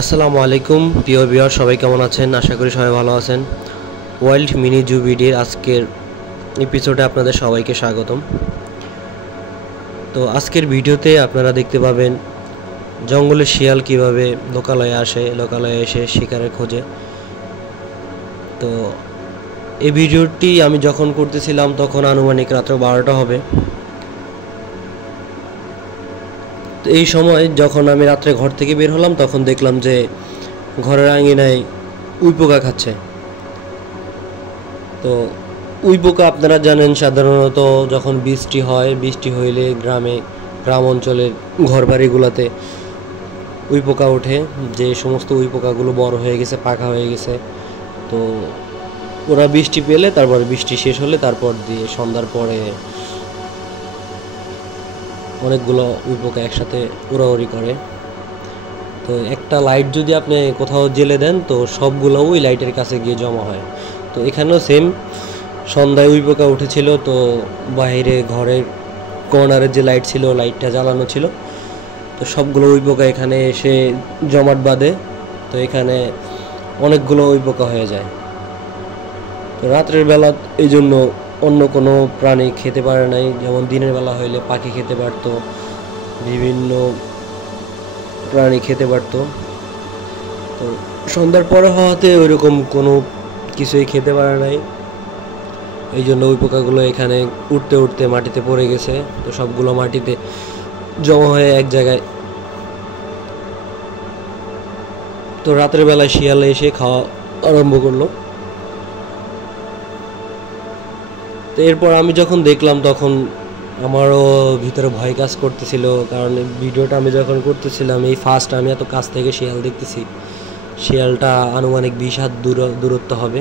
আসসালামু আলাইকুম প্রিয় ভিউয়ার, সবাই কেমন আছেন? আশা করি সবাই ভালো আছেন। ওয়াইল্ড মিনি জু ভিডিওর আজকের এপিসোডে আপনাদের সবাইকে স্বাগতম। তো আজকের ভিডিওতে আপনারা দেখতে পাবেন জঙ্গলে শিয়াল কিভাবে লোকালয়ে এসে শিকারের খোঁজে। তো এই ভিডিওটি আমি যখন করতেছিলাম তখন আনুমানিক রাত্র 12টা হবে। তো এই সময় যখন আমি রাত্রে ঘর থেকে বের হলাম তখন দেখলাম যে ঘরের আঙিনায় উইপোকা খাচ্ছে। তো উইপোকা আপনারা জানেন সাধারণত যখন বৃষ্টি হইলে গ্রাম অঞ্চলের ঘরবাড়িগুলোতে উইপোকা ওঠে, যে সমস্ত উইপোকাগুলো বড় হয়ে গেছে, পাকা হয়ে গেছে। তো ওরা বৃষ্টি পেলে, তারপর বৃষ্টি শেষ হলে তারপর দিয়ে সন্ধ্যার পরে অনেকগুলো উইপোকা একসাথে উড়াউড়ি করে। তো একটা লাইট যদি আপনি কোথাও জ্বেলে দেন তো সবগুলো ওই লাইটের কাছে গিয়ে জমা হয়। তো এখানেও সেম, সন্ধ্যায় উইপোকা উঠেছিল। তো বাইরে ঘরের কর্নারের যে লাইট ছিল, লাইটটা জ্বালানো ছিল। তো সবগুলো উইপোকা এখানে এসে জমাট বাঁধে। তো এখানে অনেকগুলো উইপোকা হয়ে যায়। তো রাত্রের বেলা এই জন্য অন্য কোনো প্রাণী খেতে পারে নাই। যেমন দিনের বেলা হইলে পাখি খেতে পারত, বিভিন্ন প্রাণী খেতে পারত। তো সন্ধ্যার পরে হওয়াতে ওইরকম কোনো কিছুই খেতে পারে নাই। এই জন্য ওই পোকাগুলো এখানে উঠতে উঠতে মাটিতে পড়ে গেছে। তো সবগুলো মাটিতে জমা হয়ে এক জায়গায়। তো রাতের বেলায় শিয়াল এসে খাওয়া আরম্ভ করলো। তো এরপর আমি যখন দেখলাম তখন আমারও ভিতরে ভয় কাজ করতেছিল, কারণ ভিডিওটা আমি যখন করতেছিলাম এই ফার্স্ট আমি এত কাছ থেকে শিয়াল দেখতেছি। শিয়ালটা আনুমানিক 20 হাত দূরত্ব হবে।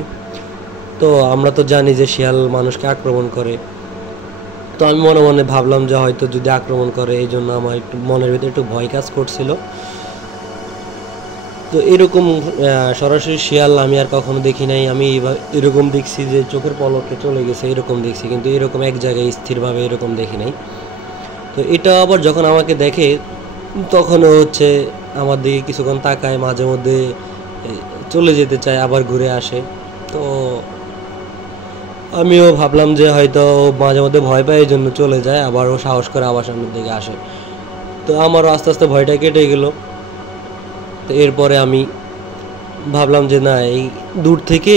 তো আমরা তো জানি যে শিয়াল মানুষকে আক্রমণ করে। তো আমি মনে মনে ভাবলাম যে হয়তো যদি আক্রমণ করে, এই জন্য আমার একটু মনের ভিতরে একটু ভয় কাজ করছিল। তো এরকম সরাসরি শিয়াল আমি আর কখনো দেখি নাই। আমি এরকম দেখছি যে চোখের পলকে চলে গেছে, এরকম দেখছি, কিন্তু এরকম এক জায়গায় স্থিরভাবে এরকম দেখি নাই। তো এটা আবার যখন আমাকে দেখে তখন হচ্ছে আমার দিকে কিছুক্ষণ তাকায়, মাঝে মধ্যে চলে যেতে চায়, আবার ঘুরে আসে। তো আমিও ভাবলাম যে হয়তো মাঝে মধ্যে ভয় পায় এই জন্য চলে যায়, আবার ও সাহস করে আবার সামনের দিকে আসে। তো আমারও আস্তে আস্তে ভয়টা কেটে গেল। তো এরপরে আমি ভাবলাম যে না, এই দূর থেকে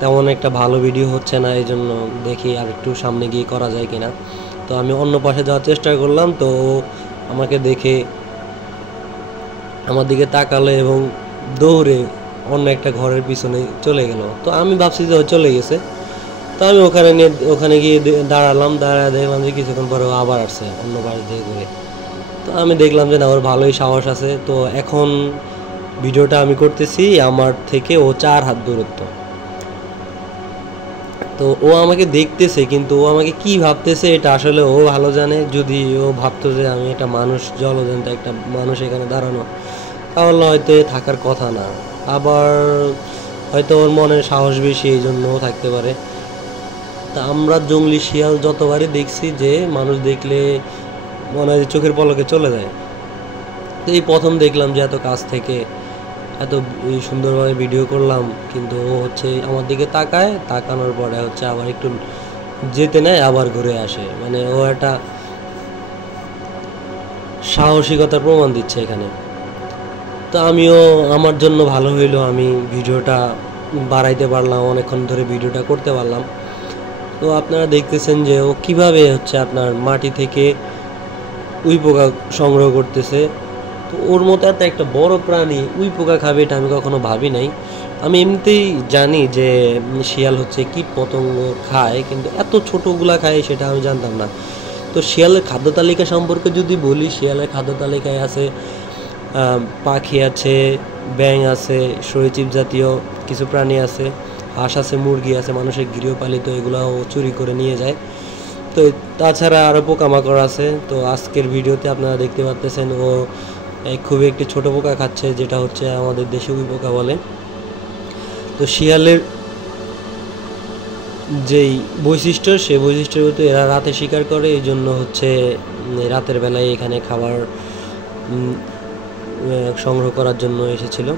তেমন একটা ভালো ভিডিও হচ্ছে না, এই জন্য দেখি আর একটু সামনে গিয়ে করা যায় কিনা। তো আমি অন্য পাশে যাওয়ার চেষ্টা করলাম। তো আমাকে দেখে আমার দিকে তাকালো এবং দৌড়ে অন্য একটা ঘরের পিছনে চলে গেল। তো আমি ভাবছি যে ও চলে গেছে। তো আমি ওখানে গিয়ে দাঁড়ালাম, দেখলাম যে কিছুক্ষণ পরে আবার আসছে অন্য পাশ দিয়ে ঘুরে। তো আমি দেখলাম যে না, ওর ভালোই সাহস আছে। তো এখন ভিডিওটা আমি করতেছি, আমার থেকে ও 4 হাত দূরত্ব। তো ও আমাকে দেখতেছে, কিন্তু ও আমাকে কি ভাবতেছে এটা আসলে ও ভালো জানে। যদি ও ভাবতো যে আমি একটা মানুষ, জলজন্ত একটা মানুষ এখানে দাঁড়ানো, তাহলে হয়তো থাকার কথা না। আবার হয়তো ওর মনের সাহস বেশি, এই জন্যও থাকতে পারে। তা আমরা জঙ্গলি শিয়াল যতবারই দেখছি যে মানুষ দেখলে মনে হয় চোখের পলকে চলে যায়। তো এই প্রথম দেখলাম যে এত কাছ থেকে এত সুন্দরভাবে ভিডিও করলাম, কিন্তু ও হচ্ছে আমার দিকে তাকানোর পরে হচ্ছে আবার একটু যেতে নেয়, আবার ঘুরে আসে। মানে ও একটা সাহসিকতার প্রমাণ দিচ্ছে এখানে। তো আমিও, আমার জন্য ভালো হইলো, আমি ভিডিওটা বাড়াইতে পারলাম, অনেকক্ষণ ধরে ভিডিওটা করতে পারলাম। তো আপনারা দেখতেছেন যে ও কিভাবে হচ্ছে আপনার মাটি থেকে উইপোকা সংগ্রহ করতেছে। তো ওর মতো এত একটা বড় প্রাণী উইপোকা খাবে এটা আমি কখনো ভাবি নাই। আমি এমনিতেই জানি যে শিয়াল হচ্ছে কীট পতঙ্গ খায়, কিন্তু এত ছোটোগুলা খায় সেটা আমি জানতাম না। তো শিয়ালের খাদ্য তালিকা সম্পর্কে যদি বলি, শিয়ালের খাদ্য তালিকায় আছে পাখি আছে, ব্যাঙ আছে, সরীসৃপ জাতীয় কিছু প্রাণী আছে, হাঁস আছে, মুরগি আছে, মানুষের গৃহপালিত, এগুলাও চুরি করে নিয়ে যায়। তো তাছাড়া আরও পোকামাকড় আছে। তো আজকের ভিডিওতে আপনারা দেখতে পাচ্ছেন ও খুবই একটি ছোট পোকা খাচ্ছে, যেটা হচ্ছে আমাদের দেশে উইপোকা বলে। তো শিয়ালের যেই বৈশিষ্ট্য, সেই বৈশিষ্ট্যের মতো এরা রাতে শিকার করে, এই জন্য হচ্ছে রাতের বেলায় এখানে খাবার সংগ্রহ করার জন্য এসেছিল।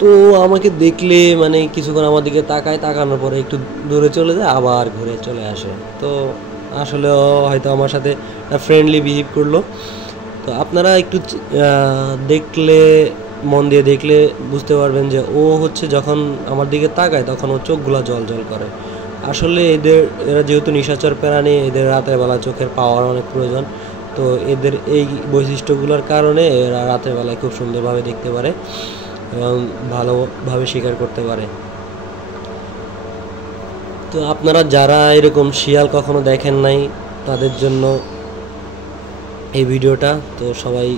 তো আমাকে দেখলে মানে কিছুক্ষণ আমার দিকে তাকায়, তাকানোর পরে একটু দূরে চলে যায়, আবার ঘুরে চলে আসে। তো আসলে হয়তো আমার সাথে ফ্রেন্ডলি বিহেভ করলো। তো আপনারা একটু দেখলে, মন দিয়ে দেখলে বুঝতে পারবেন যে ও হচ্ছে যখন আমার দিকে তাকায় তখন ও চোখগুলো জল জল করে। আসলে এরা যেহেতু নিশাচর প্রাণী, এদের রাতের বেলা চোখের পাওয়ার অনেক প্রয়োজন। তো এদের এই বৈশিষ্ট্যগুলোর কারণে এরা রাতের বেলায় খুব সুন্দরভাবে দেখতে পারে এবং ভালোভাবে শিকার করতে পারে। তো আপনারা যারা এরকম শিয়াল কখনো দেখেন নাই তাদের জন্য এই ভিডিওটা। তো সবাই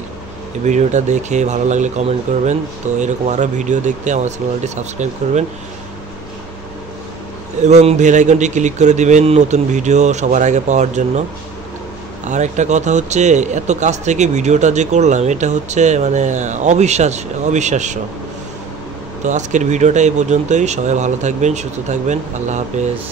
এই ভিডিওটা দেখে ভালো লাগলে কমেন্ট করবেন। তো এরকম আরও ভিডিও দেখতে আমার চ্যানেলটি সাবস্ক্রাইব করবেন এবং বেল আইকনটি ক্লিক করে দিবেন নতুন ভিডিও সবার আগে পাওয়ার জন্য। আর একটা কথা হচ্ছে, এত কাছ থেকে ভিডিওটা যে করলাম এটা হচ্ছে মানে অবিশ্বাস্য। তো আজকের ভিডিওটা এই পর্যন্তই। সবাই ভালো থাকবেন, সুস্থ থাকবেন। আল্লাহ হাফেজ।